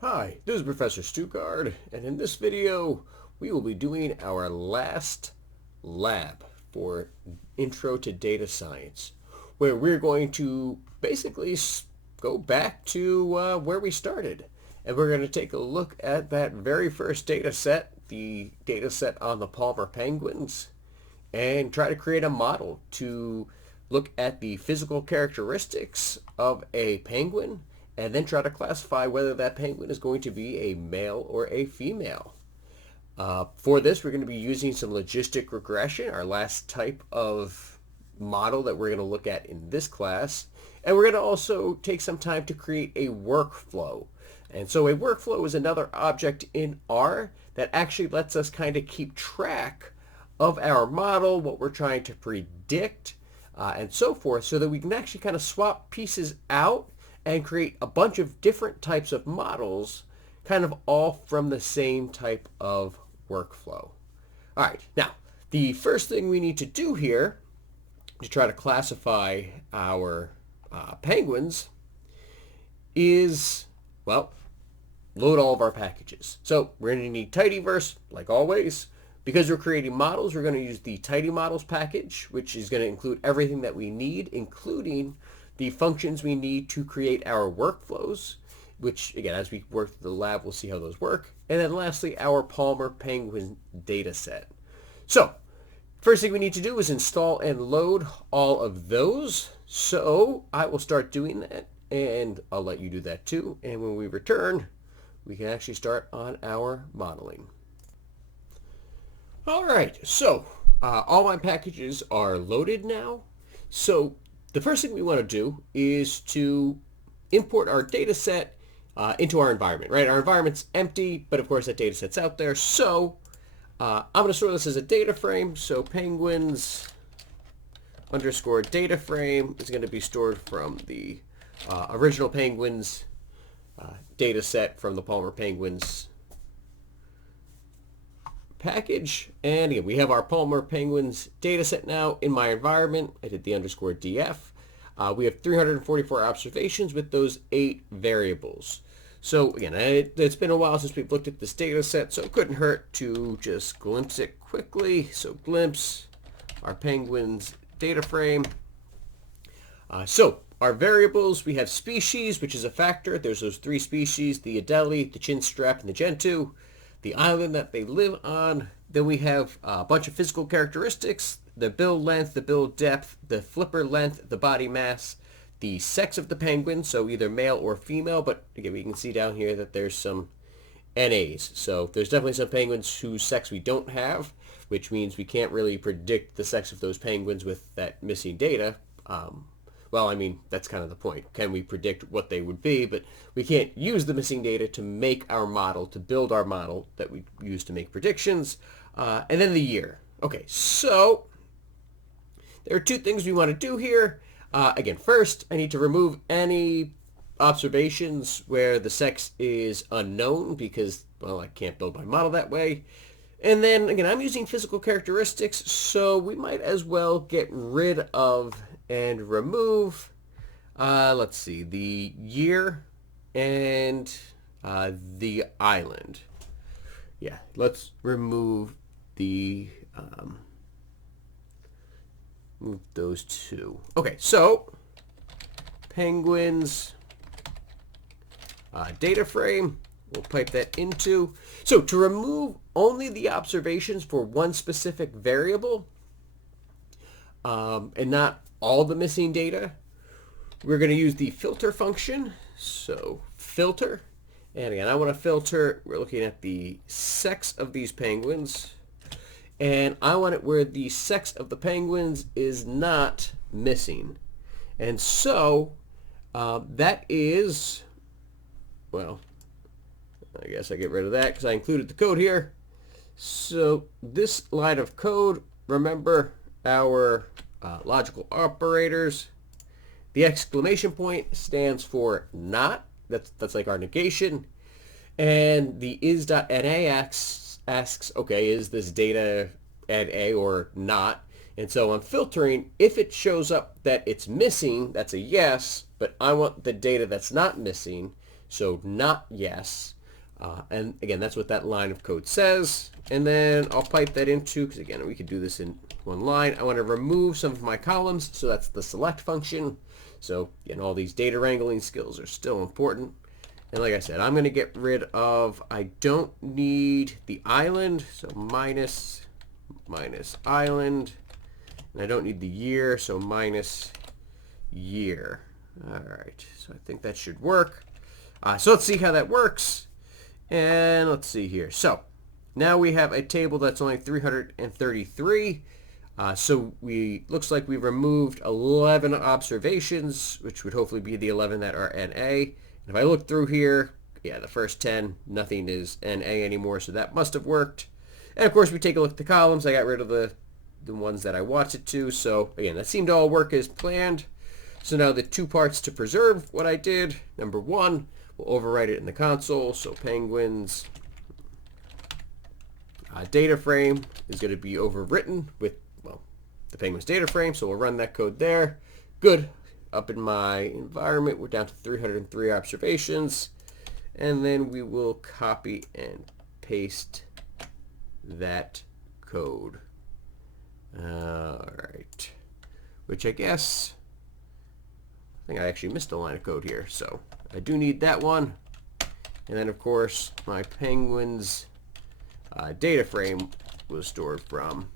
Hi, this is Professor Stucard, and in this video we will be doing our last lab for Intro to Data Science, where we're going to basically go back to where we started. And we're going to take a look at that very first data set, the data set on the Palmer penguins, and try to create a model to look at the physical characteristics of a penguin and then try to classify whether that penguin is going to be a male or a female. For this, we're going to be using some logistic regression, our last type of model that we're going to look at in this class. And we're going to also take some time to create a workflow. And so a workflow is another object in R that actually lets us kind of keep track of our model, what we're trying to predict, and so forth, so that we can actually kind of swap pieces out and create a bunch of different types of models, kind of all from the same type of workflow. All right, now, the first thing we need to do here to try to classify our penguins is, well, load all of our packages. So we're going to need tidyverse, like always. Because we're creating models, we're going to use the tidy models package, which is going to include everything that we need, including the functions we need to create our workflows, which, again, as we work through the lab, we'll see how those work. And then lastly, our Palmer penguin data set. So first thing we need to do is install and load all of those. So I will start doing that, and I'll let you do that too. And when we return, we can actually start on our modeling. All right, so all my packages are loaded now. So the first thing we want to do is to import our data set into our environment, right? Our environment's empty, but of course that data set's out there. So I'm going to store this as a data frame. So penguins underscore data frame is going to be stored from the original penguins data set from the Palmer penguins package. And again, we have our Palmer penguins data set now in my environment. I did the underscore df. We have 344 observations with those 8 variables. So again, it's been a while since we've looked at this data set, so it couldn't hurt to just glimpse it quickly. So glimpse our penguins data frame. So our variables, we have species, which is a factor. There's those 3 species, the Adelie, the chinstrap, and the gentoo. The island that they live on. Then we have a bunch of physical characteristics, the bill length, the bill depth, the flipper length, the body mass, the sex of the penguin, so either male or female, but again, we can see down here that there's some NAs. So there's definitely some penguins whose sex we don't have, which means we can't really predict the sex of those penguins with that missing data. Well, I mean, that's kind of the point. Can we predict what they would be? But we can't use the missing data to make our model, to build our model that we use to make predictions. And then the year. Okay, so there are 2 things we want to do here. Again, first, I need to remove any observations where the sex is unknown because, well, I can't build my model that way. And then, again, I'm using physical characteristics, so we might as well get rid of and remove, let's see, the year and the island. Yeah, let's remove the, move those 2. Okay, so penguins data frame, we'll pipe that into. So to remove only the observations for one specific variable and not all the missing data, we're going to use the filter function. So filter, and again, I want to filter, we're looking at the sex of these penguins, and I want it where the sex of the penguins is not missing. And so that is, well, I guess I get rid of that because I included the code here. So this line of code, remember our logical operators. The exclamation point stands for not. That's like our negation. And the is.na asks, okay, is this data NA or not? And so I'm filtering. If it shows up that it's missing, that's a yes, but I want the data that's not missing so not yes. And again, that's what that line of code says. And then I'll pipe that into, because again, we could do this in one line. I want to remove some of my columns, so that's the select function. So again, all these data wrangling skills are still important. And like I said, I'm going to get rid of, I don't need the island, so minus island. And I don't need the year, so minus year. All right, so I think that should work. So let's see how that works. And let's see here. So now we have a table that's only 333. So looks like we've removed 11 observations, which would hopefully be the 11 that are NA. And if I look through here, yeah, the first 10, nothing is NA anymore, so that must have worked. And of course, we take a look at the columns. I got rid of the ones that I wanted to. So again, that seemed to all work as planned. So now the two parts to preserve what I did. Number one, we'll overwrite it in the console. So penguins data frame is going to be overwritten with, well, the penguins data frame. So we'll run that code there. Good. Up in my environment, we're down to 303 observations. And then we will copy and paste that code. All right. Which I guess, I think I actually missed a line of code here. So I do need that one. And then, of course, my penguins data frame was stored from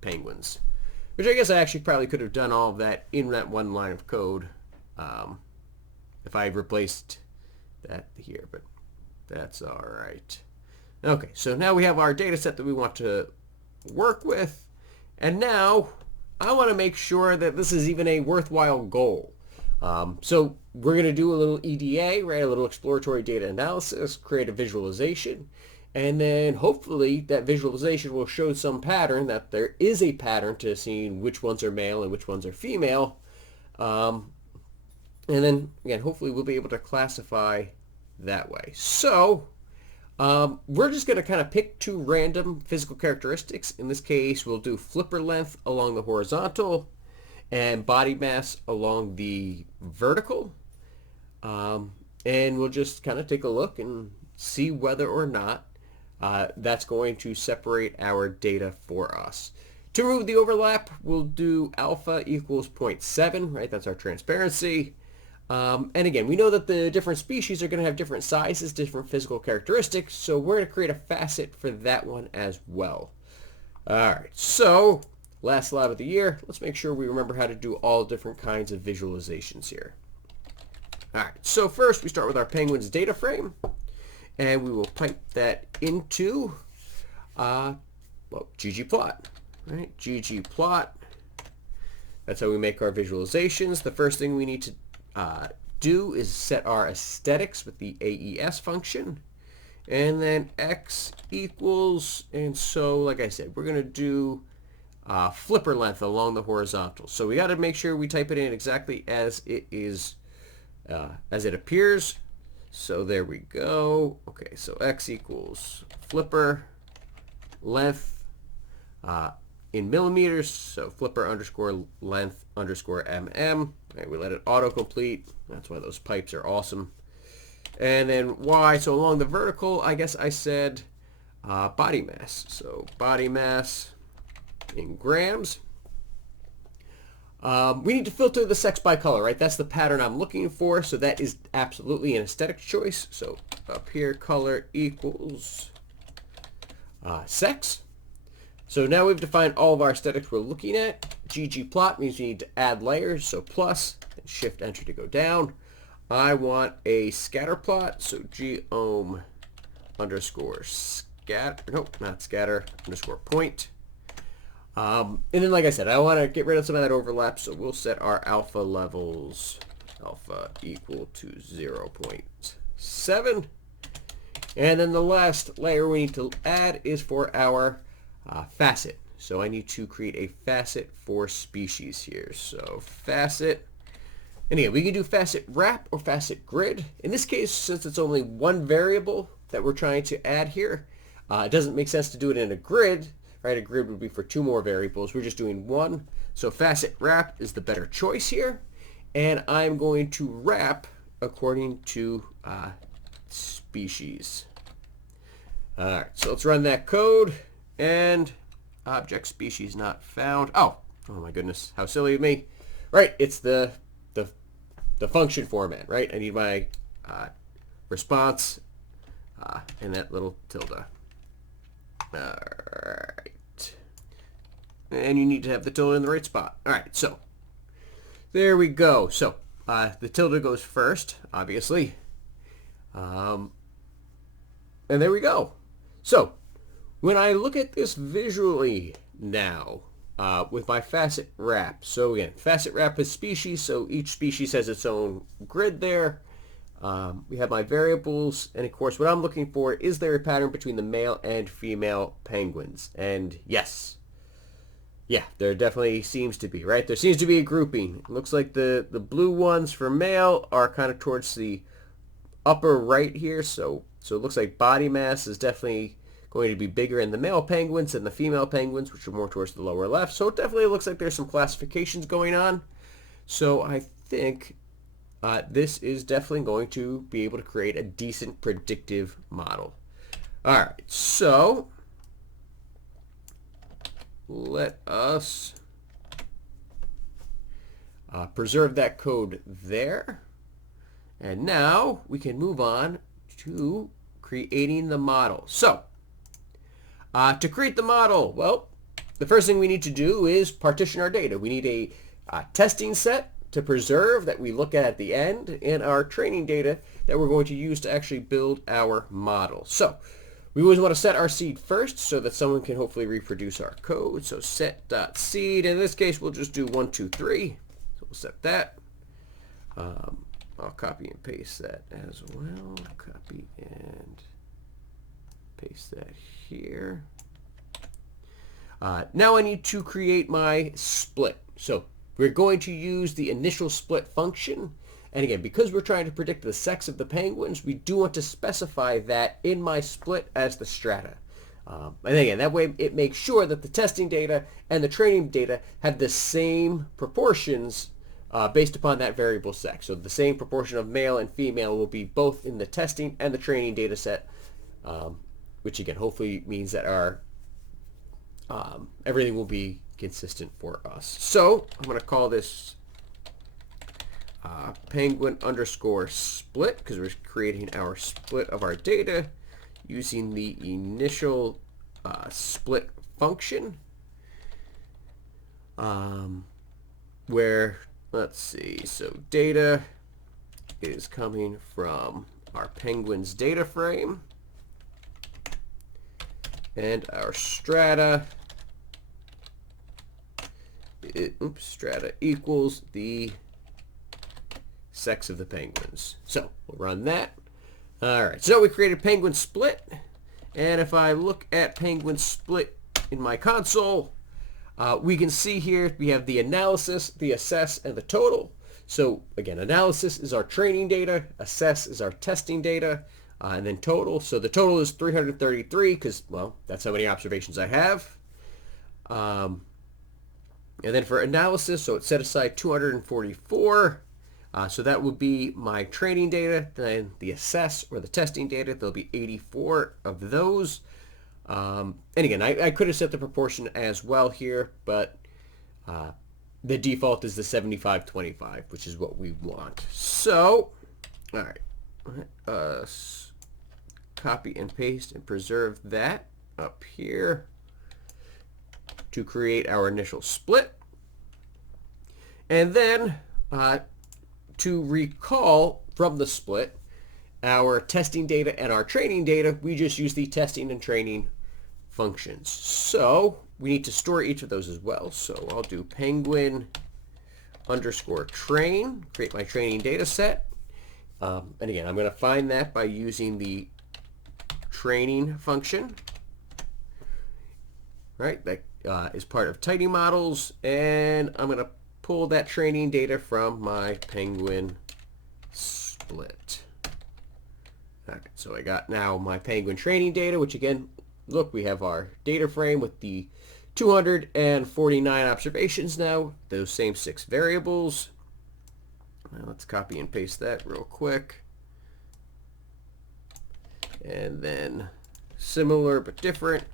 penguins. Which I guess I actually probably could have done all of that in that one line of code if I had replaced that here, but that's all right. Okay, so now we have our data set that we want to work with, and now I want to make sure that this is even a worthwhile goal. So we're going to do a little EDA, right, a little exploratory data analysis, create a visualization, and then hopefully that visualization will show some pattern, that there is a pattern to seeing which ones are male and which ones are female. And then, again, hopefully we'll be able to classify that way. So we're just going to kind of pick two random physical characteristics. In this case, we'll do flipper length along the horizontal and body mass along the vertical. And we'll just kind of take a look and see whether or not that's going to separate our data for us. To remove the overlap, we'll do alpha equals 0.7, right? That's our transparency. And again, we know that the different species are going to have different sizes, different physical characteristics, so we're going to create a facet for that one as well. All right, so last lab of the year, let's make sure we remember how to do all different kinds of visualizations here. All right, so first we start with our penguins data frame. And we will pipe that into ggplot, right? ggplot. That's how we make our visualizations. The first thing we need to do is set our aesthetics with the AES function. And then x equals, and so like I said, we're going to do flipper length along the horizontal. So we got to make sure we type it in exactly as it is, as it appears. So there we go. Okay, so x equals flipper length in millimeters. So flipper underscore length underscore mm. Right, we let it autocomplete. That's why those pipes are awesome. And then y, so along the vertical, I guess I said body mass. So body mass in grams. We need to filter the sex by color, right? That's the pattern I'm looking for. So that is absolutely an aesthetic choice. So up here, color equals sex. So now we've defined all of our aesthetics we're looking at. ggplot means we need to add layers. So plus, and shift enter to go down. I want a scatter plot. So geom underscore scatter, nope, not scatter, underscore point. And then, like I said, I want to get rid of some of that overlap, so we'll set our alpha levels, alpha equal to 0.7. And then the last layer we need to add is for our facet. So I need to create a facet for species here. So facet, and again, we can do facet wrap or facet grid. In this case, since it's only one variable that we're trying to add here, it doesn't make sense to do it in a grid. Right, a grid would be for two more variables. We're just doing one. So facet wrap is the better choice here. And I'm going to wrap according to species. All right, so let's run that code, and object species not found. Oh my goodness, how silly of me. Right, it's the function format, right? I need my response and that little tilde. All right, and you need to have the tilde in the right spot. All right, so there we go. So the tilde goes first, obviously, and there we go. So when I look at this visually now with my facet wrap, so again, facet wrap is species, so each species has its own grid there. We have my variables, and of course what I'm looking for, is there a pattern between the male and female penguins? And yes. Yeah, there definitely seems to be, right? There seems to be a grouping. It looks like the blue ones for male are kind of towards the upper right here, so it looks like body mass is definitely going to be bigger in the male penguins than the female penguins, which are more towards the lower left. So it definitely looks like there's some classifications going on. So I think this is definitely going to be able to create a decent predictive model. All right, so let us preserve that code there. And now we can move on to creating the model. So to create the model, well, the first thing we need to do is partition our data. We need a testing set to preserve that we look at the end, and our training data that we're going to use to actually build our model. So we always want to set our seed first so that someone can hopefully reproduce our code. So set.seed, in this case we'll just do 1, 2, 3. So we'll set that. I'll copy and paste that as well. Copy and paste that here. Now I need to create my split. So we're going to use the initial split function. And again, because we're trying to predict the sex of the penguins, we do want to specify that in my split as the strata. And again, that way it makes sure that the testing data and the training data have the same proportions based upon that variable sex. So the same proportion of male and female will be both in the testing and the training data set, which again hopefully means that our everything will be consistent for us. So I'm going to call this penguin underscore split, because we're creating our split of our data using the initial split function, where, let's see, so data is coming from our penguins data frame, and our strata, strata equals the sex of the penguins. So we'll run that. All right, so we created penguin split, and if I look at penguin split in my console, we can see here we have the analysis, the assess, and the total. So again, analysis is our training data, assess is our testing data, and then total. So the total is 333 because, well, that's how many observations I have. And then for analysis, so it set aside 244. So that would be my training data. Then the assess or the testing data, there'll be 84 of those. And again, I could have set the proportion as well here, but the default is the 75-25, which is what we want. So, all right, let us copy and paste and preserve that up here to create our initial split. And then to recall from the split our testing data and our training data, we just use the testing and training functions. So we need to store each of those as well. So I'll do penguin underscore train, create my training data set. And again, I'm going to find that by using the training function. Right, that is part of tidy models, and I'm going to pull that training data from my penguin split. Okay, so I got now my penguin training data, which again, look, we have our data frame with the 249 observations now, those same 6 variables. Now let's copy and paste that real quick. And then similar but different,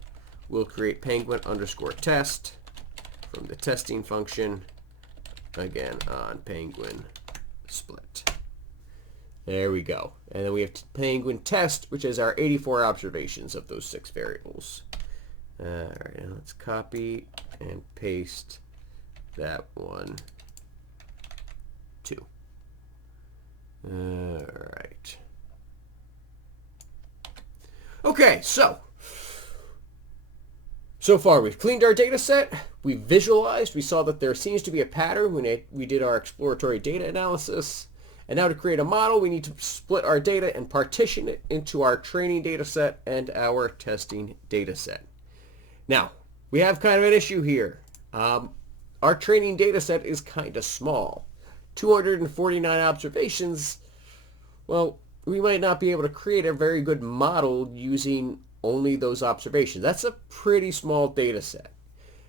we'll create penguin underscore test from the testing function, again on penguin split. There we go. And then we have penguin test, which is our 84 observations of those 6 variables. All right, now let's copy and paste that one too. All right. Okay, so far we've cleaned our data set, we visualized, we saw that there seems to be a pattern when we did our exploratory data analysis. And now to create a model, we need to split our data and partition it into our training data set and our testing data set. Now, we have kind of an issue here. Our training data set is kind of small. 249 observations, well, we might not be able to create a very good model using only those observations. That's a pretty small data set.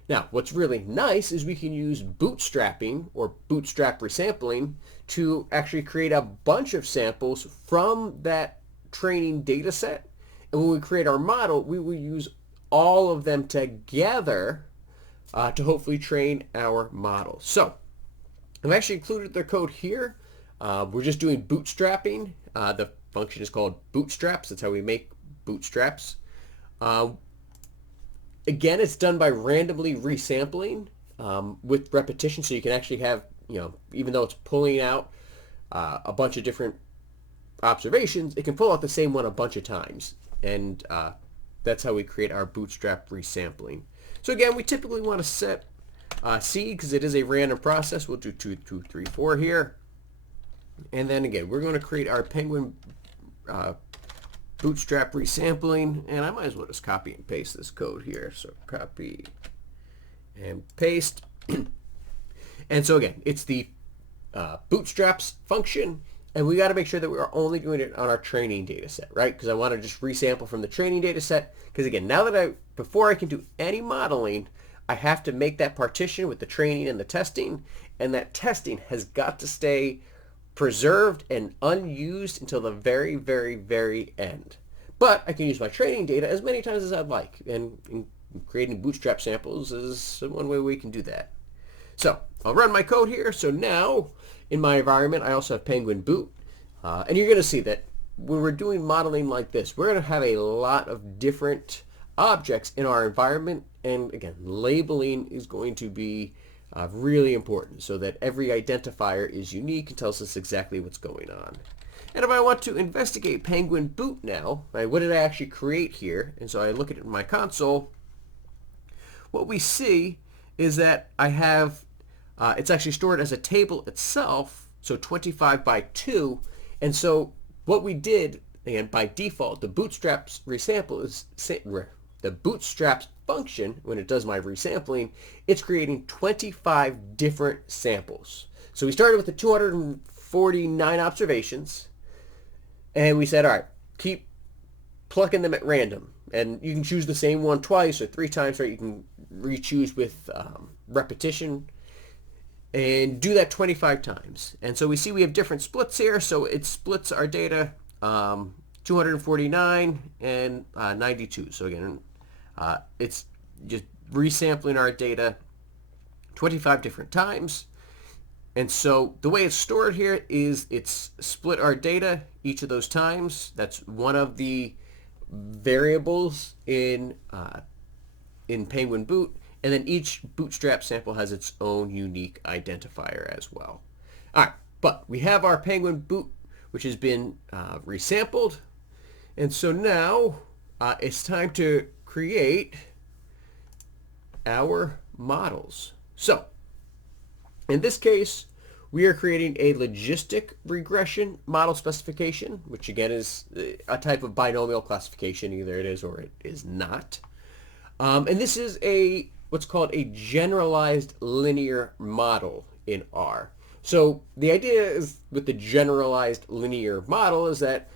Now, what's really nice is we can use bootstrapping or bootstrap resampling to actually create a bunch of samples from that training data set. And when we create our model, we will use all of them together to hopefully train our model. So I've actually included their code here. We're just doing bootstrapping. The function is called bootstraps. That's how we make bootstraps. Again, it's done by randomly resampling with repetition, so you can actually have, even though it's pulling out a bunch of different observations, it can pull out the same one a bunch of times. And that's how we create our bootstrap resampling. So again, we typically want to set seed because it is a random process. We'll do 2, 2, 3, 4 here. And then again, we're going to create our penguin bootstrap resampling, and I might as well just copy and paste this code here. So copy and paste. And so again, it's the bootstraps function, and we got to make sure that we're only doing it on our training data set, right? Because I want to just resample from the training data set. Because again, now that before I can do any modeling, I have to make that partition with the training and the testing, and that testing has got to stay preserved and unused until the very, very, very end. But I can use my training data as many times as I'd like, and creating bootstrap samples is one way we can do that. So I'll run my code here. So now in my environment, I also have penguin boot, and you're going to see that when we're doing modeling like this, we're going to have a lot of different objects in our environment, and again, labeling is going to be really important so that every identifier is unique and tells us exactly what's going on. And if I want to investigate penguin boot now, right, what did I actually create here? And so I look at it in my console. What we see is that I have, it's actually stored as a table itself, so 25 by 2. And so what we did, and by default, the bootstraps resample is the bootstraps function, when it does my resampling, it's creating 25 different samples. So we started with the 249 observations, and we said, all right, keep plucking them at random. And you can choose the same one twice or 3 times, right? You can re-choose with repetition, and do that 25 times. And so we see we have different splits here. So it splits our data 249 and 92. So again, it's just resampling our data 25 different times. And so the way it's stored here is it's split our data each of those times. That's one of the variables in Penguin Boot. And then each bootstrap sample has its own unique identifier as well. All right, but we have our Penguin Boot, which has been resampled. And so now it's time to create our models. So in this case, we are creating a logistic regression model specification, which again is a type of binomial classification. Either it is or it is not. And this is what's called a generalized linear model in R. So the idea is with the generalized linear model is that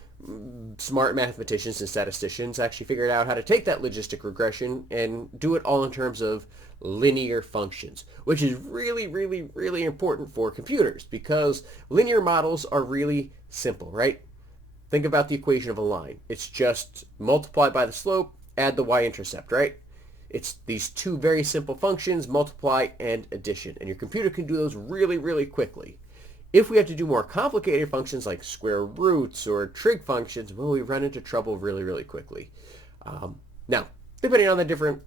smart mathematicians and statisticians actually figured out how to take that logistic regression and do it all in terms of linear functions, which is really, really, really important for computers because linear models are really simple, right? Think about the equation of a line. It's just multiply by the slope, add the y-intercept, right? It's these two very simple functions, multiply and addition, and your computer can do those really, really quickly. If we have to do more complicated functions like square roots or trig functions, well, we run into trouble really, really quickly. Now, depending on the different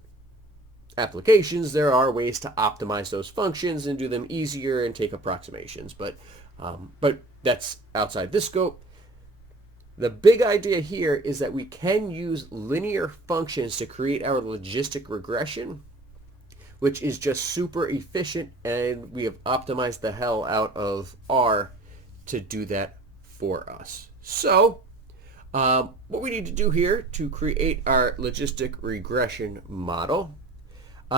applications, there are ways to optimize those functions and do them easier and take approximations, but that's outside this scope. The big idea here is that we can use linear functions to create our logistic regression, which is just super efficient, and we have optimized the hell out of R to do that for us. So what we need to do here to create our logistic regression model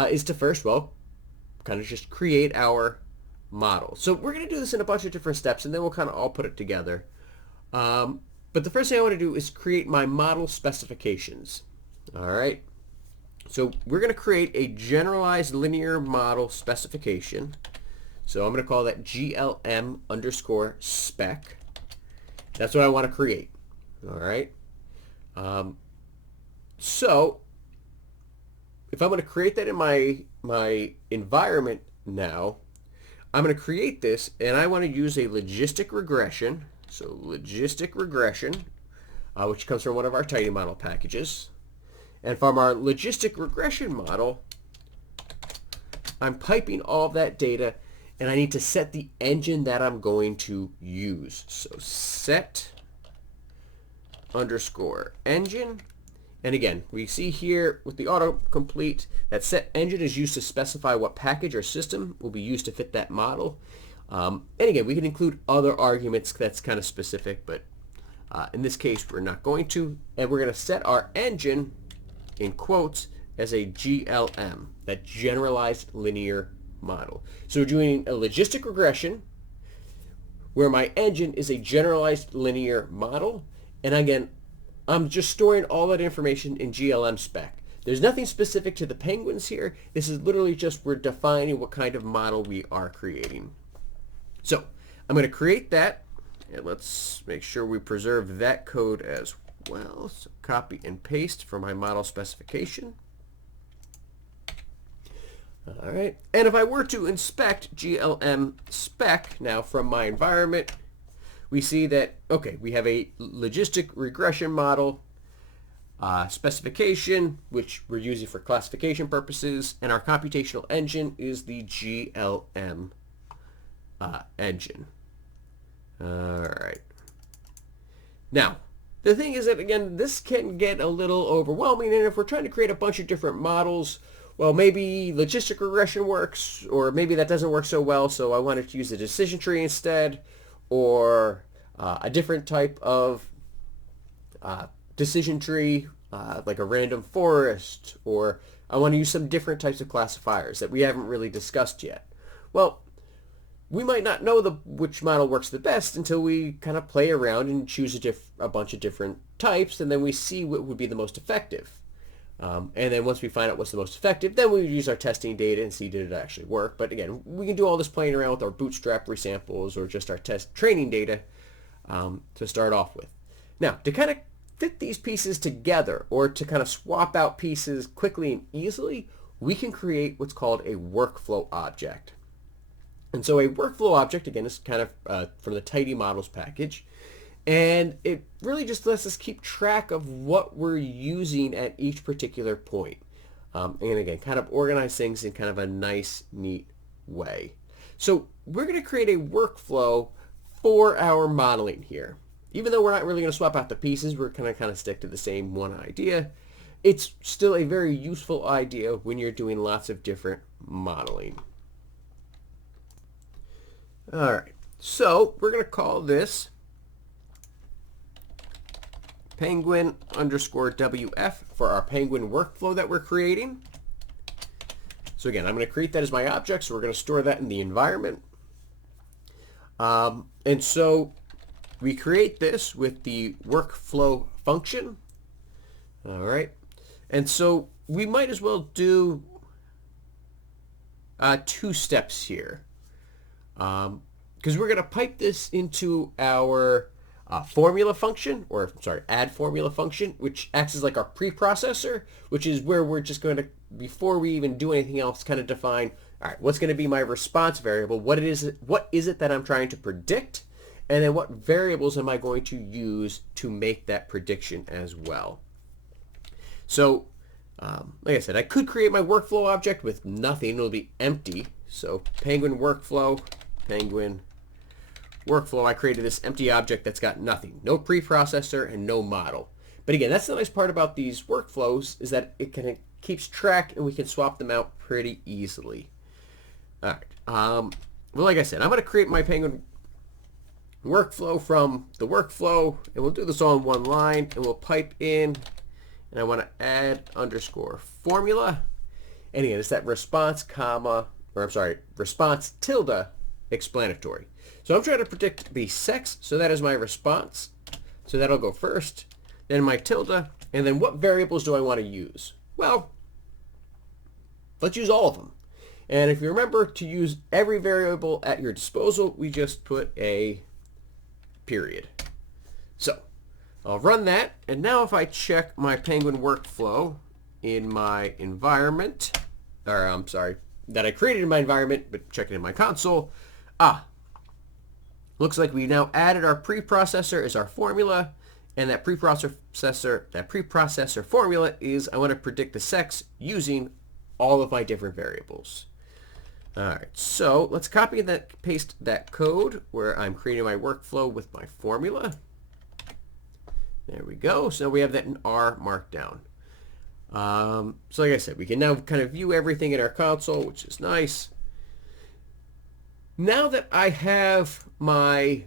is to first, well, kind of just create our model. So we're going to do this in a bunch of different steps, and then we'll kind of all put it together. But the first thing I want to do is create my model specifications. All right. So we're going to create a generalized linear model specification. So I'm going to call that GLM underscore spec. That's what I want to create. All right. So if I'm going to create that in my environment now, I'm going to create this, and I want to use a logistic regression. So logistic regression, which comes from one of our tidy model packages. And from our logistic regression model, I'm piping all of that data, and I need to set the engine that I'm going to use. So set underscore engine. And again, we see here with the autocomplete that set engine is used to specify what package or system will be used to fit that model. And again, we can include other arguments that's kind of specific, but in this case, we're not going to. And we're going to set our engine, in quotes, as a GLM, that generalized linear model. So we're doing a logistic regression where my engine is a generalized linear model. And again, I'm just storing all that information in GLM spec. There's nothing specific to the penguins here. This is literally just we're defining what kind of model we are creating. So I'm going to create that, and let's make sure we preserve that code as well. So copy and paste for my model specification. All right, and if I were to inspect GLM spec now from my environment, we see that, okay, we have a logistic regression model specification, which we're using for classification purposes, and our computational engine is the GLM engine. All right. Now, the thing is that, again, this can get a little overwhelming, and if we're trying to create a bunch of different models, well, maybe logistic regression works, or maybe that doesn't work so well, so I wanted to use a decision tree instead, or a different type of decision tree, like a random forest, or I want to use some different types of classifiers that we haven't really discussed yet. Well, we might not know which model works the best until we kind of play around and choose a bunch of different types, and then we see what would be the most effective. And then once we find out what's the most effective, then we use our testing data and see did it actually work. But again, we can do all this playing around with our bootstrap resamples or just our test training data to start off with. Now, to kind of fit these pieces together or to kind of swap out pieces quickly and easily, we can create what's called a workflow object. And so a workflow object, again, is kind of from the Tidy Models package. And it really just lets us keep track of what we're using at each particular point. And again, kind of organize things in kind of a nice, neat way. So we're going to create a workflow for our modeling here. Even though we're not really going to swap out the pieces, we're going to kind of stick to the same one idea. It's still a very useful idea when you're doing lots of different modeling. All right, so we're going to call this penguin underscore WF for our penguin workflow that we're creating. So again, I'm going to create that as my object, so we're going to store that in the environment. And so we create this with the workflow function. All right. And so we might as well do 2 steps here. Because we're going to pipe this into our formula function, or sorry, add formula function, which acts as like our preprocessor, which is where we're just going to, before we even do anything else, kind of define, all right, what's going to be my response variable, what is it that I'm trying to predict, and then what variables am I going to use to make that prediction as well. So, like I said, I could create my workflow object with nothing. It'll be empty. So penguin workflow, I created this empty object that's got nothing, no preprocessor and no model. But again, that's the nice part about these workflows, is that it keeps track and we can swap them out pretty easily. All right. Well, like I said, I'm going to create my penguin workflow from the workflow, and we'll do this all in one line, and we'll pipe in, and I want to add underscore formula. And again, it's that response tilde explanatory. So I'm trying to predict the sex, so that is my response. So that'll go first, then my tilde, and then what variables do I want to use? Well, let's use all of them. And if you remember to use every variable at your disposal, we just put a period. So I'll run that, and now if I check my penguin workflow in my environment, or I'm sorry, that I created in my environment, but check it in my console, looks like we now added our preprocessor as our formula, and that preprocessor formula is I want to predict the sex using all of my different variables. All right, so let's copy and paste that code where I'm creating my workflow with my formula. There we go. So we have that in R Markdown. So like I said, we can now kind of view everything in our console, which is nice. Now that I have my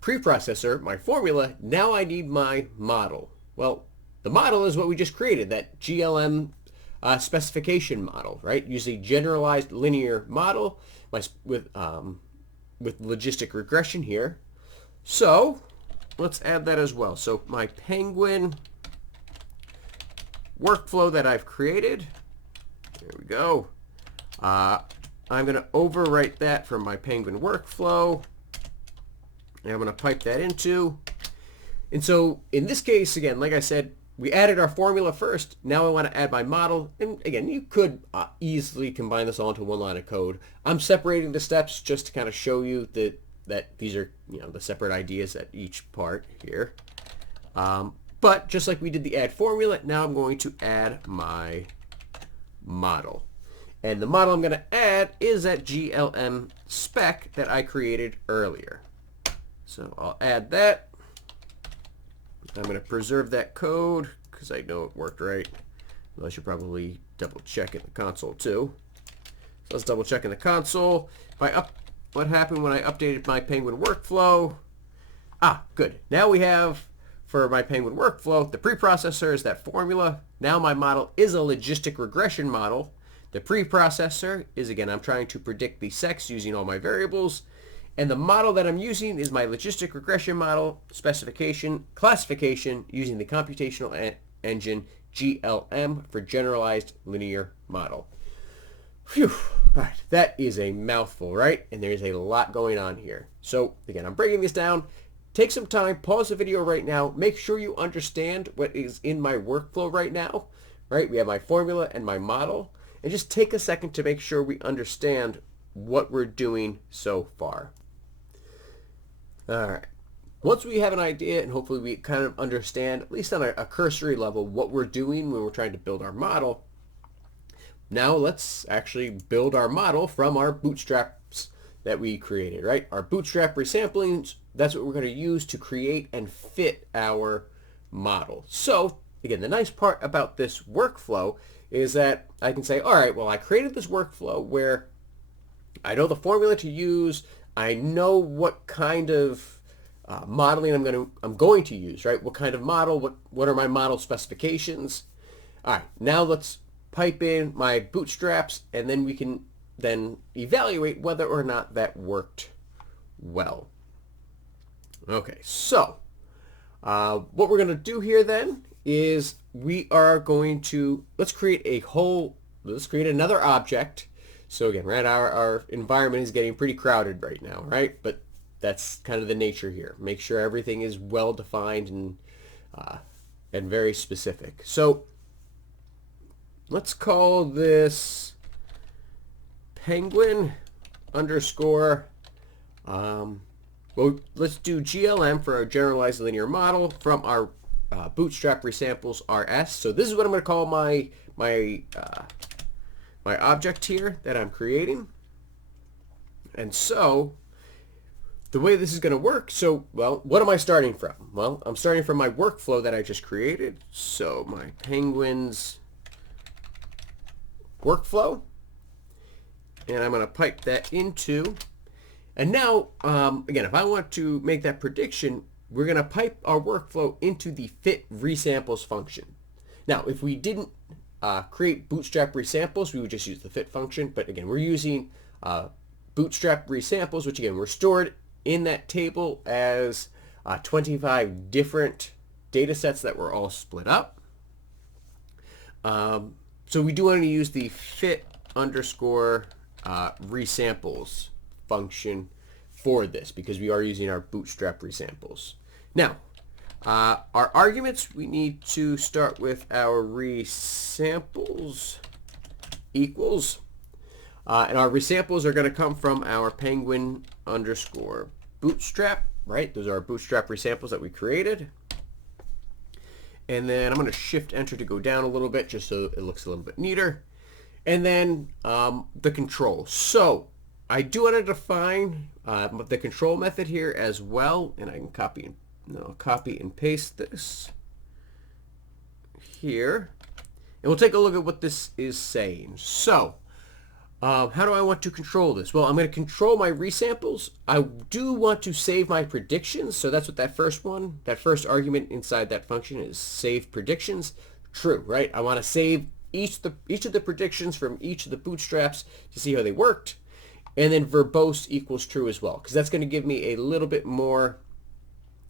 preprocessor, my formula, now I need my model. Well, the model is what we just created, that GLM specification model, right? Using generalized linear model with logistic regression here. So let's add that as well. So my penguin workflow that I've created, there we go. I'm going to overwrite that from my penguin workflow, and I'm going to pipe that into. And so in this case, again, like I said, we added our formula first. Now I want to add my model. And again, you could easily combine this all into one line of code. I'm separating the steps just to kind of show you that these are, the separate ideas at each part here. But just like we did the add formula, now I'm going to add my model. And the model I'm going to add is that GLM spec that I created earlier. So I'll add that. I'm going to preserve that code because I know it worked right. I should probably double check in the console too. So let's double check in the console. What happened when I updated my penguin workflow? Good. Now we have, for my penguin workflow, the preprocessor is that formula. Now my model is a logistic regression model. The preprocessor is, again, I'm trying to predict the sex using all my variables. And the model that I'm using is my logistic regression model classification using the computational engine GLM for generalized linear model. Phew. All right, that is a mouthful, right? And there's a lot going on here. So again, I'm breaking this down. Take some time, pause the video right now, make sure you understand what is in my workflow right now, right? We have my formula and my model, and just take a second to make sure we understand what we're doing so far. All right. Once we have an idea, and hopefully we kind of understand, at least on a cursory level, what we're doing when we're trying to build our model, now let's actually build our model from our bootstraps that we created, right? Our bootstrap resamplings, that's what we're going to use to create and fit our model. So again, the nice part about this workflow is that I can say, all right, well, I created this workflow where I know the formula to use, I know what kind of modeling I'm going to use, right? What kind of model, what are my model specifications? All right, now let's pipe in my bootstraps, and then we can then evaluate whether or not that worked well. Okay, so what we're going to do here then is we are going to, let's create another object. So again, right, our environment is getting pretty crowded right now, right? But that's kind of the nature here. Make sure everything is well defined and very specific. So let's call this penguin underscore, well, let's do GLM for our generalized linear model from our bootstrap resamples RS. So this is what I'm going to call my object here that I'm creating. And so the way this is going to work, so, well, what am I starting from? Well, I'm starting from my workflow that I just created. So my penguins workflow, and I'm going to pipe that into, and now, again, if I want to make that prediction, we're going to pipe our workflow into the fit resamples function. Now, if we didn't create bootstrap resamples, we would just use the fit function. But again, we're using bootstrap resamples, which again, were stored in that table as 25 different data sets that were all split up. So we do want to use the fit underscore resamples function for this because we are using our bootstrap resamples. Now, our arguments, we need to start with our resamples equals, and our resamples are going to come from our penguin underscore bootstrap, right? Those are our bootstrap resamples that we created. And then I'm going to shift enter to go down a little bit just so it looks a little bit neater. And then the control. So I do want to define the control method here as well, and I can copy and paste this here, and we'll take a look at what this is saying. So how do I want to control this? Well, I'm going to control my resamples. I do want to save my predictions, so that's what that first argument inside that function is, save predictions. True, right? I want to save each of the predictions from each of the bootstraps to see how they worked. And then verbose equals true as well, because that's going to give me a little bit more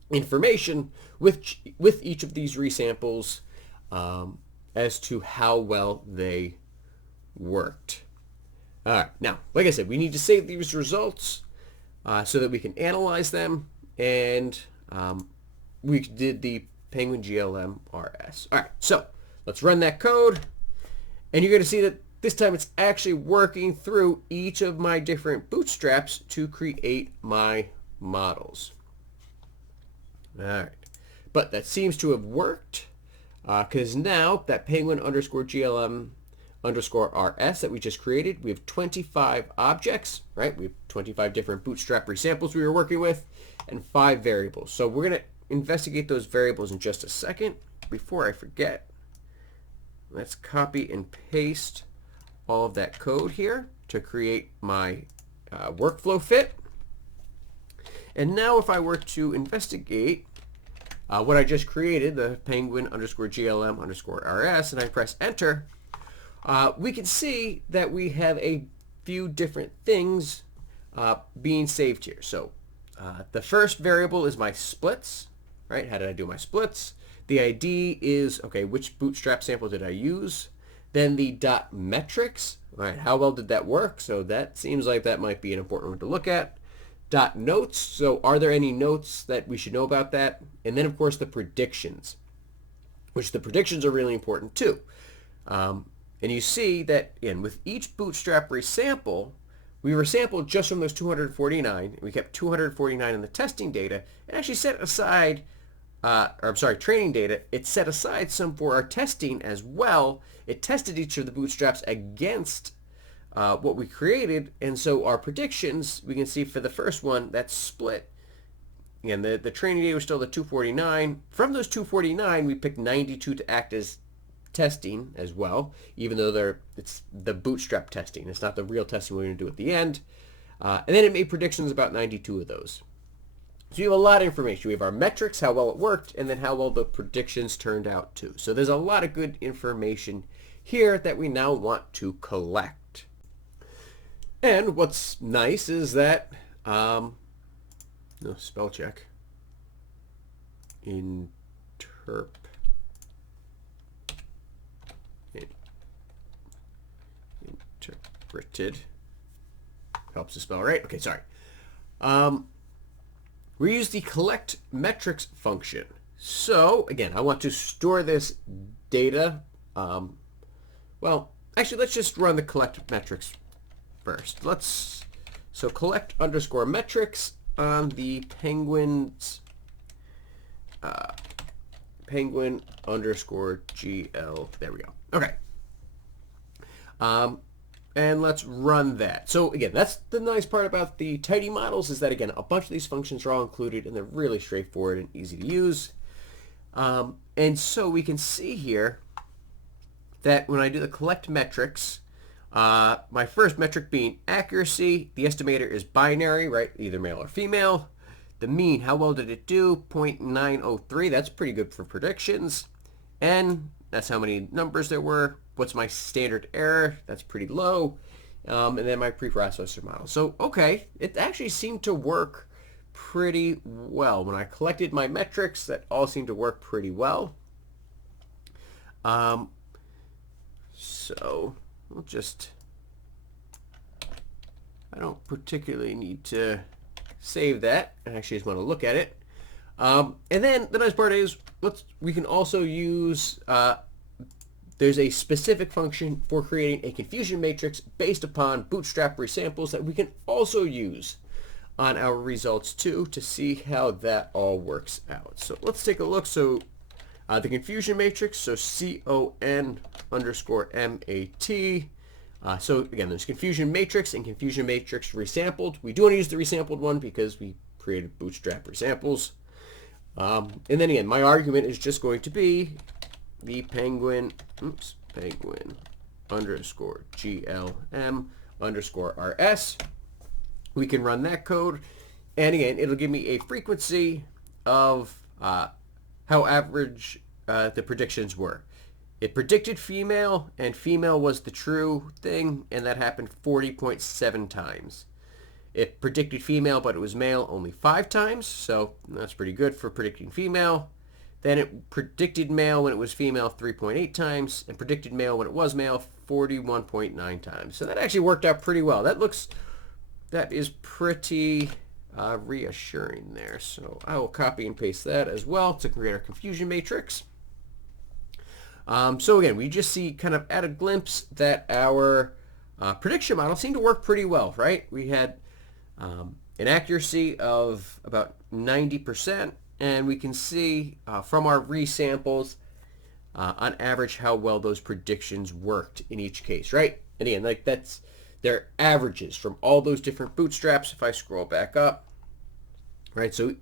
information with each of these resamples as to how well they worked. All right, now, like I said, we need to save these results so that we can analyze them, and we did the penguin GLM RS. All right, so let's run that code, and you're going to see that this time it's actually working through each of my different bootstraps to create my models. All right, but that seems to have worked because now that penguin underscore GLM underscore RS that we just created, we have 25 objects, right? We have 25 different bootstrap resamples we were working with and 5 variables. So we're going to investigate those variables in just a second. Before I forget, let's copy and paste all of that code here to create my workflow fit. And now if I were to investigate what I just created, the penguin underscore GLM underscore RS, and I press enter, we can see that we have a few different things being saved here. So the first variable is my splits, right? How did I do my splits? The ID is, okay, which bootstrap sample did I use? Then the dot metrics, right? How well did that work? So that seems like that might be an important one to look at. Dot notes, so are there any notes that we should know about that? And then of course the predictions, which the predictions are really important too. And you see that with each bootstrap resample, we resampled just from those 249. We kept 249 in the testing data and actually set aside, training data. It set aside some for our testing as well. It tested each of the bootstraps against what we created, and so our predictions, we can see for the first one, that's split. Again, the training data was still the 249. From those 249, we picked 92 to act as testing as well, even though it's the bootstrap testing. It's not the real testing we're going to do at the end. And then it made predictions about 92 of those. So you have a lot of information. We have our metrics, how well it worked, and then how well the predictions turned out too. So there's a lot of good information here that we now want to collect. And what's nice is that, spell check. interpreted. Helps to spell right. Okay, sorry. We use the collect metrics function. So again, I want to store this data. Well, actually, let's just run the collect metrics first. So collect underscore metrics on the penguins penguin underscore GL. There we go. Okay. And let's run that. So again, that's the nice part about the tidy models, is that again, a bunch of these functions are all included and they're really straightforward and easy to use. And so we can see here that when I do the collect metrics, my first metric being accuracy, the estimator is binary, right? Either male or female. The mean, how well did it do? 0.903. That's pretty good for predictions. N, that's how many numbers there were. What's my standard error? That's pretty low. And then my preprocessor model. So, okay, it actually seemed to work pretty well. When I collected my metrics, that all seemed to work pretty well. So, we'll just, I don't particularly need to save that. I actually just want to look at it. And then the nice part is, we can also use, there's a specific function for creating a confusion matrix based upon bootstrap resamples that we can also use on our results too, to see how that all works out. So let's take a look. So the confusion matrix, so CON underscore MAT. So again, there's confusion matrix and confusion matrix resampled. We do want to use the resampled one because we created bootstrap resamples. And then again, my argument is just going to be the penguin underscore GLM underscore RS. We can run that code, and again, it'll give me a frequency of how average the predictions were. It predicted female, and female was the true thing, and that happened 40.7 times. It predicted female, but it was male only 5 times, so that's pretty good for predicting female. Then it predicted male when it was female 3.8 times, and predicted male when it was male 41.9 times. So that actually worked out pretty well. That is pretty reassuring there. So I will copy and paste that as well to create our confusion matrix. So again, we just see kind of at a glimpse that our prediction model seemed to work pretty well, right? We had an accuracy of about 90%. And we can see from our resamples on average how well those predictions worked in each case, right? And again, like that's their averages from all those different bootstraps. If I scroll back up, right? So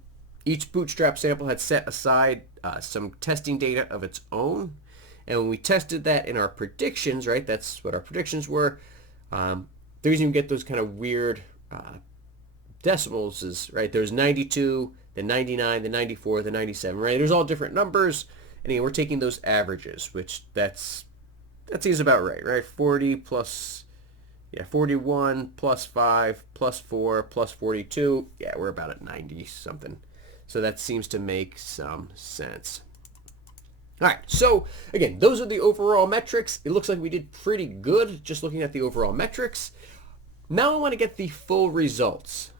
each bootstrap sample had set aside some testing data of its own. And when we tested that in our predictions, right, that's what our predictions were. The reason you get those kind of weird decimals is, right, there's 92, the 99, the 94, the 97, right? There's all different numbers, and again, we're taking those averages, which that seems about right? 40 plus, 41 plus 5 plus 4 plus 42, we're about at 90 something. So that seems to make some sense. All right, so again, those are the overall metrics. It looks like we did pretty good just looking at the overall metrics. Now I want to get the full results.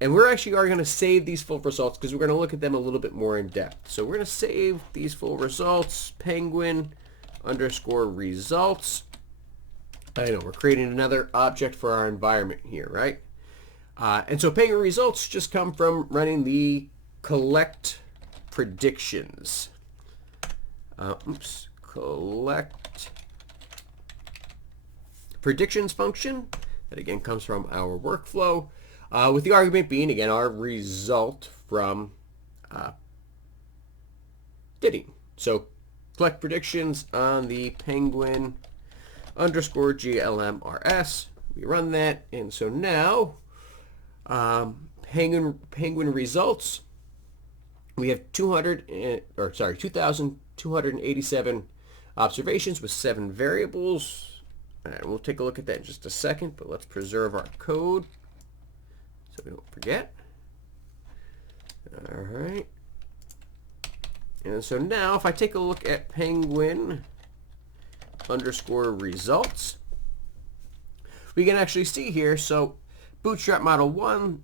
And we're actually going to save these full results because we're going to look at them a little bit more in depth. So we're going to save these full results, penguin underscore results. I know we're creating another object for our environment here, right? And so penguin results just come from running the collect predictions. Collect predictions function. That again comes from our workflow. With the argument being, again, our result from bidding. So collect predictions on the penguin underscore GLMRS. We run that, and so now penguin results. We have 2,287 observations with 7 variables. And we'll take a look at that in just a second, but let's preserve our code so we don't forget. All right. And so now if I take a look at penguin underscore results, we can actually see here, so bootstrap model 1,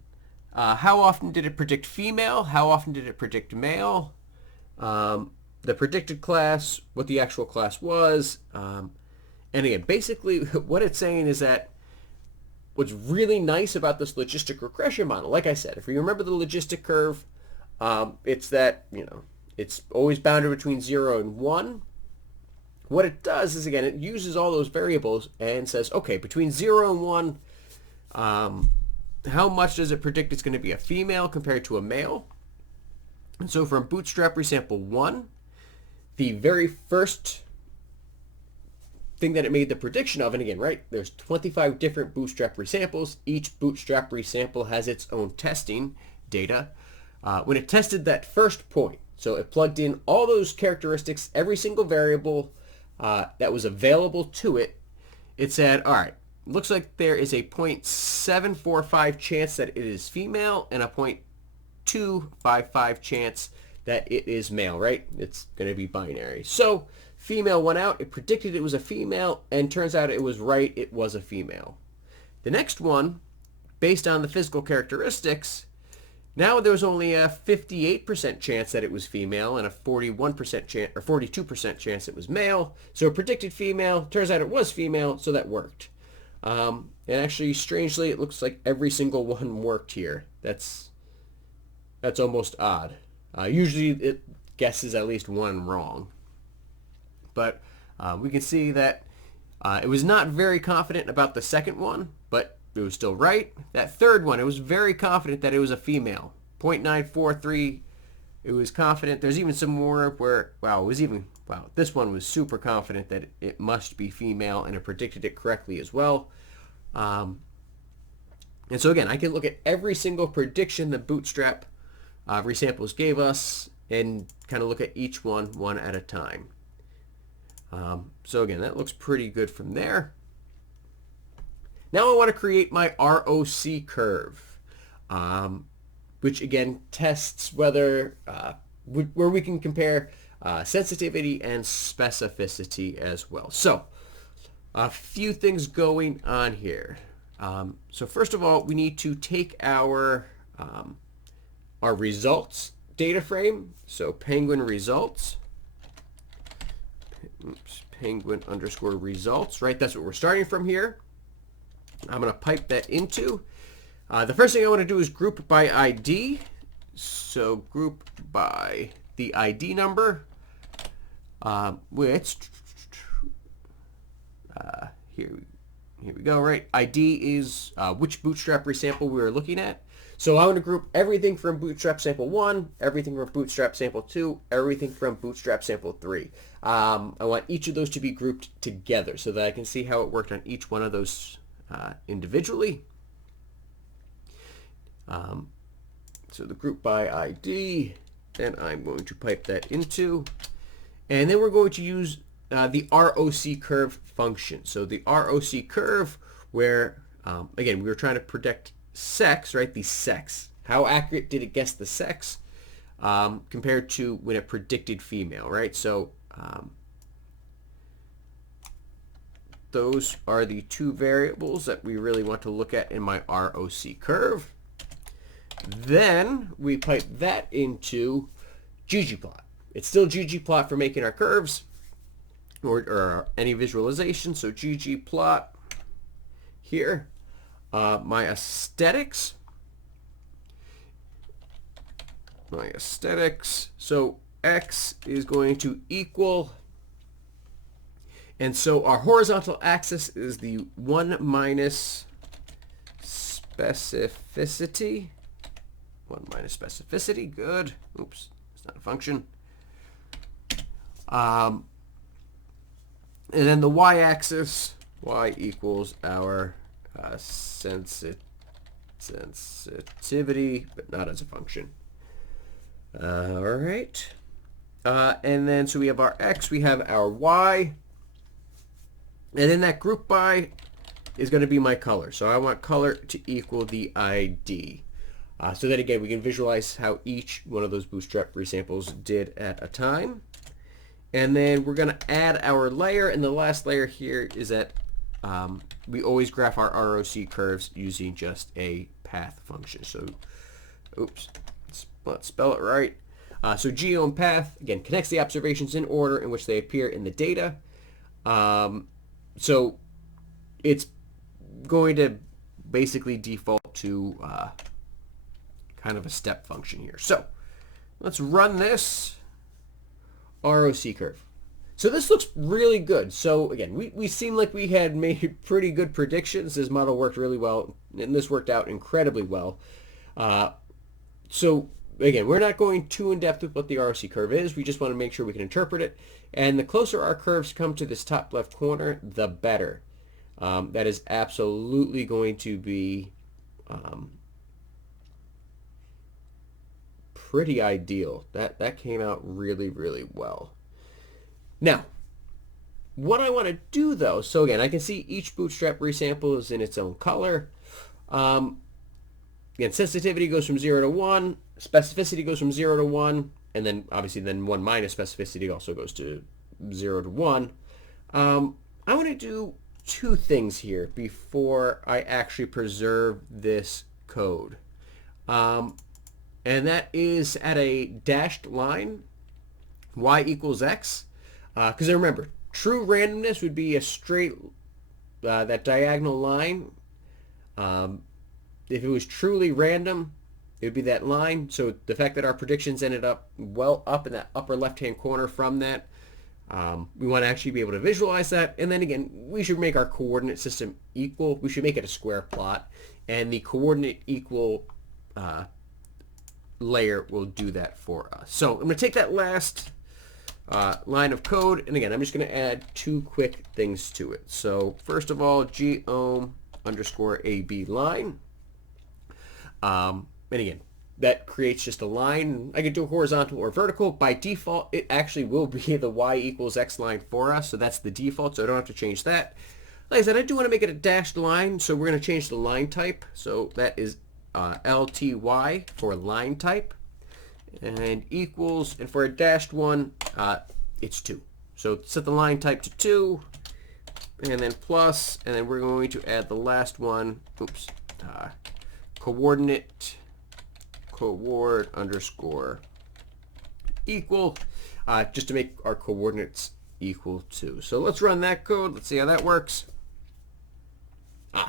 how often did it predict female? How often did it predict male? The predicted class, what the actual class was. And again, basically what it's saying is that what's really nice about this logistic regression model, like I said, if you remember the logistic curve, it's that, it's always bounded between 0 and 1. What it does is, again, it uses all those variables and says, okay, between 0 and 1, how much does it predict it's going to be a female compared to a male? And so from bootstrap resample 1, the very first thing that it made the prediction of, and again, right, there's 25 different bootstrap resamples. Each bootstrap resample has its own testing data. When it tested that first point, so it plugged in all those characteristics, every single variable that was available to it, it said, all right, looks like there is a 0.745 chance that it is female and a 0.255 chance that it is male, right? It's going to be binary. So female went out, it predicted it was a female, and turns out it was right, it was a female. The next one, based on the physical characteristics, now there was only a 58% chance that it was female and a 41% chance or 42% chance it was male. So it predicted female, turns out it was female, so that worked. And actually, strangely, it looks like every single one worked here. That's almost odd. Usually it guesses at least one wrong. But we can see that it was not very confident about the second one, but it was still right. That third one, it was very confident that it was a female. 0.943, it was confident. There's even some more where, this one was super confident that it must be female, and it predicted it correctly as well. And so again, I can look at every single prediction the bootstrap resamples gave us and kind of look at each one at a time. So again, that looks pretty good from there. Now I want to create my ROC curve, which again tests whether where we can compare sensitivity and specificity as well. So a few things going on here. So first of all, we need to take our results data frame. So penguin results. Penguin underscore results, right? That's what we're starting from here. I'm going to pipe that into. The first thing I want to do is group by ID. So group by the ID number, which, here we go, right? ID is which bootstrap resample we were looking at. So I want to group everything from bootstrap sample 1, everything from bootstrap sample 2, everything from bootstrap sample 3. I want each of those to be grouped together so that I can see how it worked on each one of those individually. So the group by ID, then I'm going to pipe that into, and then we're going to use the ROC curve function. So the ROC curve, where again we were trying to predict sex, right? The sex. How accurate did it guess the sex compared to when it predicted female, right? So those are the two variables that we really want to look at in my ROC curve. Then we pipe that into ggplot. It's still ggplot for making our curves or any visualization. So ggplot here. My aesthetics. So x is going to equal, and so our horizontal axis is the 1 minus specificity. 1 minus specificity, good. Oops, it's not a function. And then the y-axis, y equals our sensitivity, but not as a function. All right. And then so we have our x, we have our y, and then that group by is going to be my color. So I want color to equal the ID. So that again, we can visualize how each one of those bootstrap resamples did at a time. And then we're going to add our layer, and the last layer here is that we always graph our ROC curves using just a path function. So, oops, let's spell it right. So geom path, again, connects the observations in order in which they appear in the data. So it's going to basically default to kind of a step function here. So let's run this ROC curve. So this looks really good. So again, we seem like we had made pretty good predictions. This model worked really well, and this worked out incredibly well. So again, we're not going too in-depth with what the ROC curve is. We just want to make sure we can interpret it. And the closer our curves come to this top left corner, the better. That is absolutely going to be pretty ideal. That came out really, really well. Now, what I want to do though, so again, I can see each bootstrap resample is in its own color. Again, sensitivity goes from 0 to 1, specificity goes from 0 to 1, and then obviously then 1 minus specificity also goes to 0 to 1. I want to do two things here before I actually preserve this code. And that is at a dashed line, y equals x. Because remember, true randomness would be a straight, that diagonal line. If it was truly random, it would be that line. So the fact that our predictions ended up well up in that upper left-hand corner from that, we want to actually be able to visualize that. And then again, we should make our coordinate system equal. We should make it a square plot. And the coordinate equal layer will do that for us. So I'm going to take that last line of code, and again, I'm just going to add two quick things to it. So first of all, geom underscore AB line. And again, that creates just a line. I can do horizontal or vertical. By default, it actually will be the y equals x line for us. So that's the default, so I don't have to change that. Like I said, I do want to make it a dashed line, so we're going to change the line type. So that is LTY for line type. And equals, and for a dashed one, it's 2. So set the line type to 2, and then plus, and then we're going to add the last one, coordinate underscore equal, just to make our coordinates equal to. So let's run that code. Let's see how that works.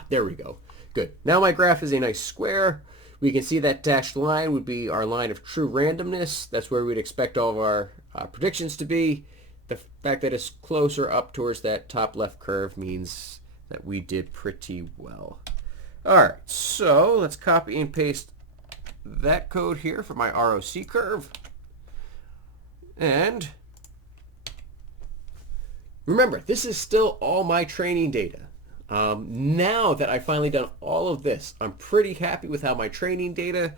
There we go. Good. Now my graph is a nice square. We can see that dashed line would be our line of true randomness. That's where we'd expect all of our predictions to be. The fact that it's closer up towards that top left curve means that we did pretty well. All right, so let's copy and paste that code here for my ROC curve. And remember, this is still all my training data. Now that I've finally done all of this, I'm pretty happy with how my training data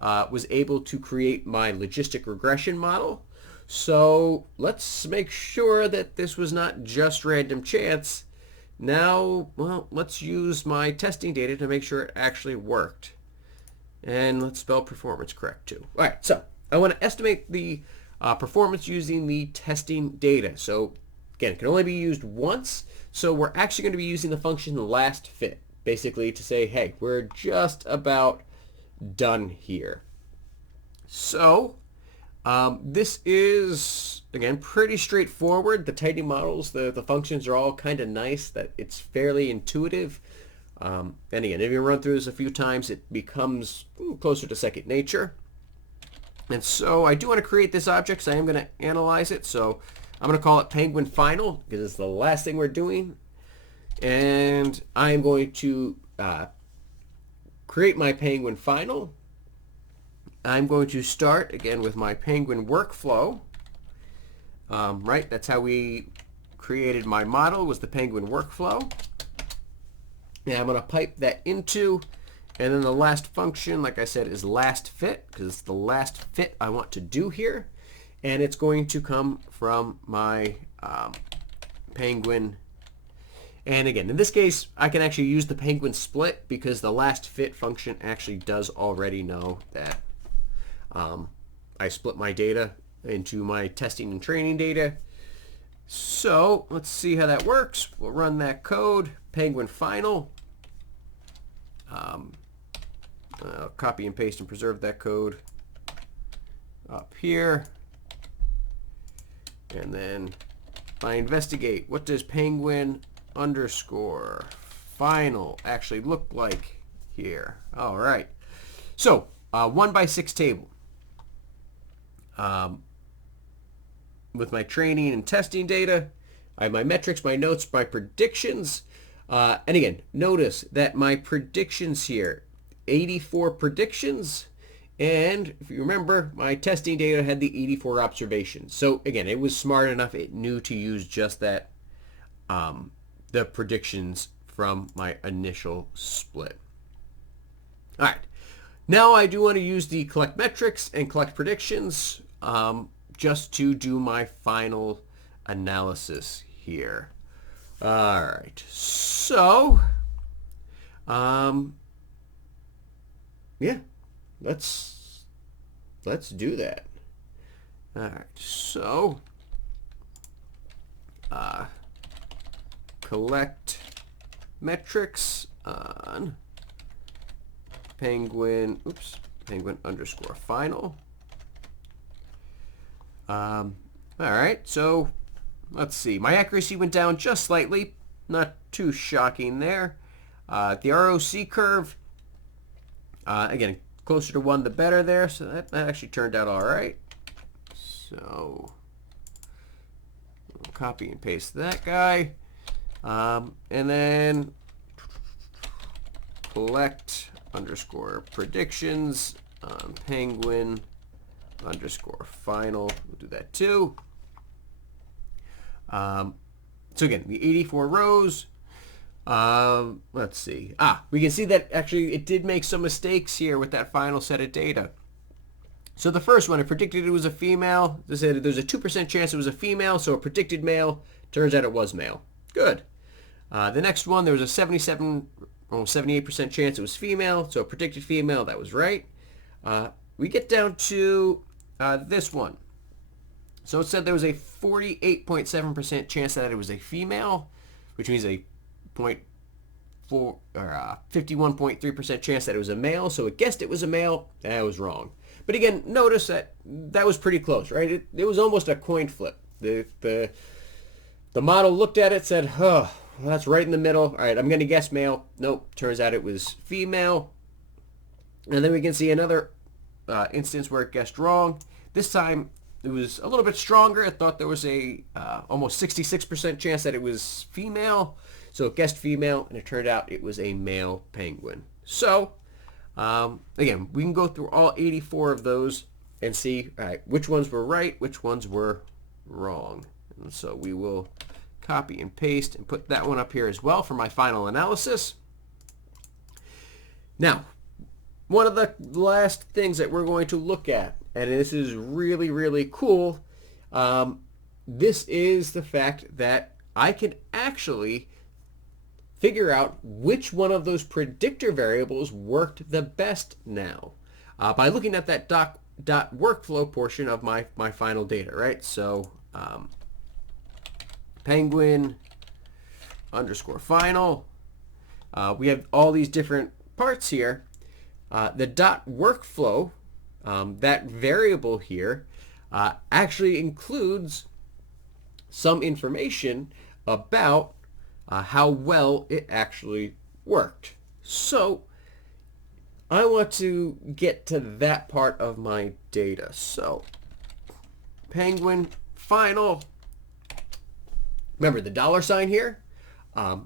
was able to create my logistic regression model. So let's make sure that this was not just random chance. Now, well, let's use my testing data to make sure it actually worked. And let's spell performance correct too. All right, so I want to estimate the performance using the testing data. So again, it can only be used once. So we're actually going to be using the function last fit, basically to say, hey, we're just about done here. So this is, again, pretty straightforward. The tightening models, the functions are all kind of nice, that it's fairly intuitive. And again, if you run through this a few times, it becomes closer to second nature. And so I do want to create this object, so I am going to analyze it. So I'm going to call it Penguin Final because it's the last thing we're doing. And I'm going to create my Penguin Final. I'm going to start, again, with my Penguin workflow. Right, that's how we created my model, was the Penguin workflow. And I'm going to pipe that into, and then the last function, like I said, is last fit, because it's the last fit I want to do here. And it's going to come from my Penguin And again, in this case, I can actually use the penguin split because the last fit function actually does already know that I split my data into my testing and training data. So let's see how that works. We'll run that code, penguin final. I'll copy and paste and preserve that code up here. And then I investigate, what does penguin underscore final actually look like here? All right. So 1x6 table. With my training and testing data, I have my metrics, my notes, my predictions. And again, notice that my predictions here, 84 predictions. And if you remember, my testing data had the 84 observations. So again, it was smart enough. It knew to use just that, the predictions from my initial split. All right. Now I do want to use the collect metrics and collect predictions just to do my final analysis here. All right. So, yeah, let's do that. All right. So, collect metrics on penguin underscore final. All right, so let's see. My accuracy went down just slightly, not too shocking there. The ROC curve, again, closer to 1 the better there, so that actually turned out all right. So we'll copy and paste that guy. And then collect underscore predictions on penguin underscore final. We'll do that too. So again, the 84 rows. Let's see. We can see that actually it did make some mistakes here with that final set of data. So the first one, it predicted it was a female. They said there's a 2% chance it was a female, so it predicted male. Turns out it was male. Good. The next one, there was a 77, almost 78% chance it was female, so it predicted female. That was right. We get down to this one. So it said there was a 48.7% chance that it was a female, which means a 51.3% chance that it was a male. So it guessed it was a male. That was wrong. But again, notice that that was pretty close, right? It was almost a coin flip. The model looked at it, said, oh, well, that's right in the middle. All right, I'm going to guess male. Nope, turns out it was female. And then we can see another instance where it guessed wrong. This time it was a little bit stronger. It thought there was a almost 66% chance that it was female. So it guessed female, and it turned out it was a male penguin. So again, we can go through all 84 of those and see, all right, which ones were right, which ones were wrong. And so we will copy and paste and put that one up here as well for my final analysis. Now, one of the last things that we're going to look at, and this is really, really cool, this is the fact that I can actually figure out which one of those predictor variables worked the best now by looking at that dot workflow portion of my final data, right? So penguin underscore final. We have all these different parts here. The dot workflow, that variable here, actually includes some information about how well it actually worked. So I want to get to that part of my data. So penguin final. Remember the $ here?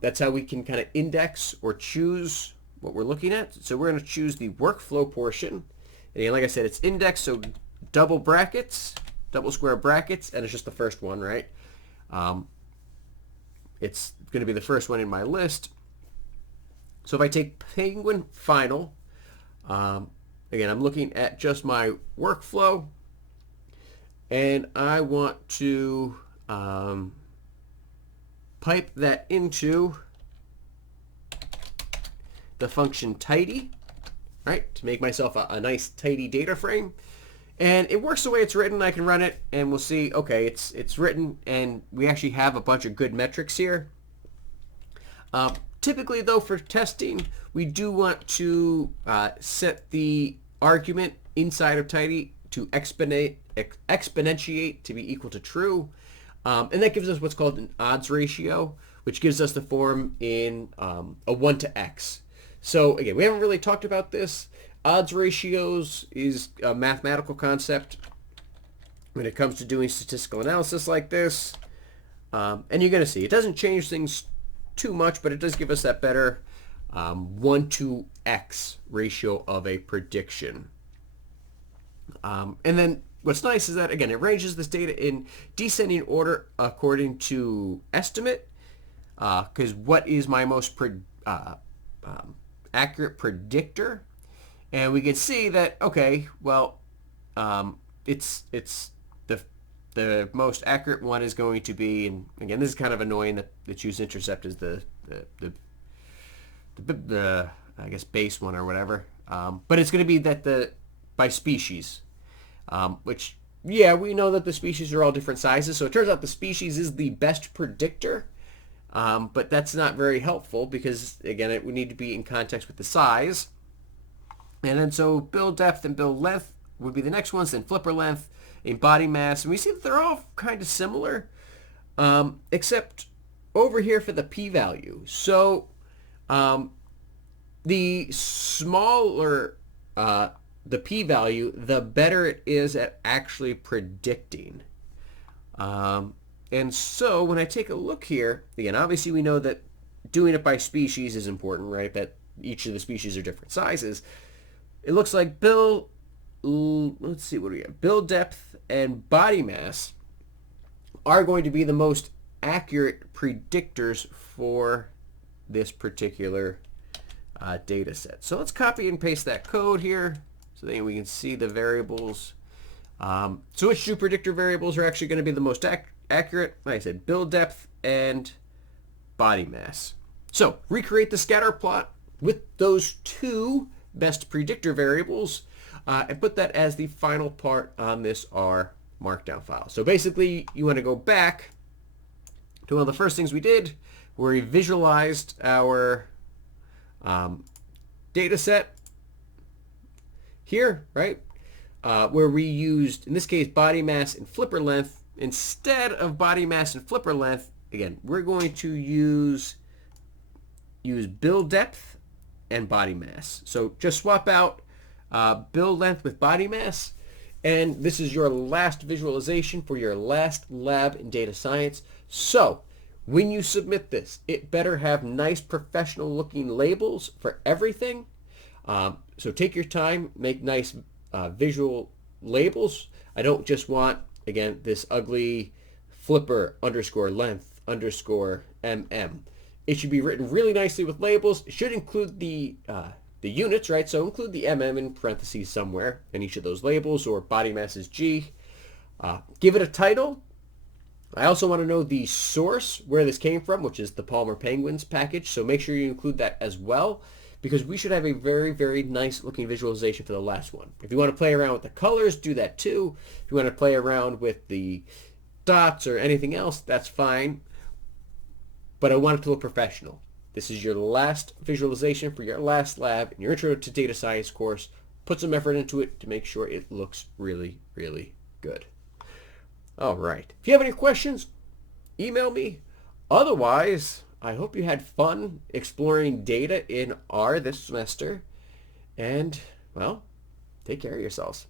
That's how we can kind of index or choose what we're looking at. So we're going to choose the workflow portion. And like I said, it's indexed, so double square brackets, and it's just the first one, right? It's going to be the first one in my list. So if I take penguin final, again, I'm looking at just my workflow, and I want to pipe that into the function tidy, right, to make myself a nice tidy data frame. And it works the way it's written. I can run it and we'll see, okay, it's written and we actually have a bunch of good metrics here. Typically though, for testing, we do want to set the argument inside of tidy to exponentiate to be equal to true. And that gives us what's called an odds ratio, which gives us the form in a 1 to x. So again, we haven't really talked about this. Odds ratios is a mathematical concept when it comes to doing statistical analysis like this. And you're going to see it doesn't change things too much, but it does give us that better 1 to x ratio of a prediction. And then what's nice is that, again, it arranges this data in descending order according to estimate, because what is my most accurate predictor? And we can see that, okay, well, it's the most accurate one is going to be, and again, this is kind of annoying that the choose intercept is the I guess base one or whatever, but it's going to be that by species, which, yeah, we know that the species are all different sizes, so it turns out the species is the best predictor, but that's not very helpful because, again, it would need to be in context with the size. And then so build depth and build length would be the next ones, then flipper length and body mass. And we see that they're all kind of similar, except over here for the p-value. So the smaller the p-value, the better it is at actually predicting. And so when I take a look here, again, obviously we know that doing it by species is important, right? That each of the species are different sizes. It looks like let's see, what do we have? Build depth and body mass are going to be the most accurate predictors for this particular data set. So let's copy and paste that code here so that we can see the variables. So which two predictor variables are actually going to be the most accurate? Like I said, build depth and body mass. So recreate the scatter plot with those two best predictor variables and put that as the final part on this R markdown file. So basically you want to go back to one of the first things we did where we visualized our data set here, right? Where we used, in this case, body mass and flipper length. Instead of body mass and flipper length, again, we're going to use build depth and body mass. So just swap out build length with body mass, and this is your last visualization for your last lab in data science. So when you submit this, it better have nice professional looking labels for everything. So take your time, make nice visual labels. I don't just want, again, this ugly flipper underscore length underscore mm. It should be written really nicely with labels. It should include the units, right? So include the mm in parentheses somewhere in each of those labels, or body mass is G. Give it a title. I also want to know the source where this came from, which is the Palmer Penguins package. So make sure you include that as well, because we should have a very, very nice looking visualization for the last one. If you want to play around with the colors, do that too. If you want to play around with the dots or anything else, that's fine. But I want it to look professional. This is your last visualization for your last lab in your Intro to Data Science course. Put some effort into it to make sure it looks really, really good. All right. If you have any questions, email me. Otherwise, I hope you had fun exploring data in R this semester. And, well, take care of yourselves.